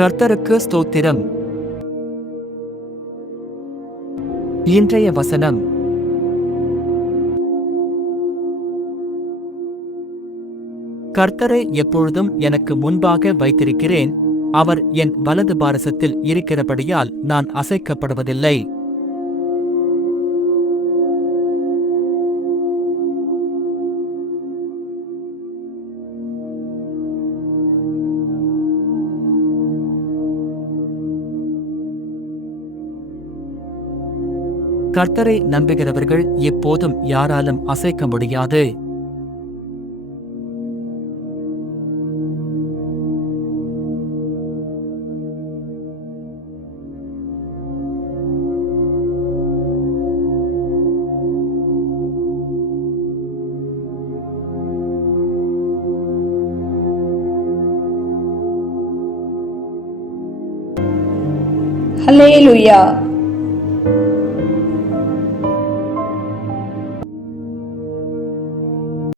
கர்த்தருக்கு ஸ்தோத்திரம். இன்றைய வசனம். கர்த்தரை எப்பொழுதும் எனக்கு முன்பாக வைத்திருக்கிறேன் அவர் என் வலது பாரசத்தில் இருக்கிறபடியால் நான் அசைக்கப்படுவதில்லை. கர்த்தரை நம்புகிறவர்கள் எப்போதும் யாராலும் அசைக்க முடியாது. ஹல்லேலூயா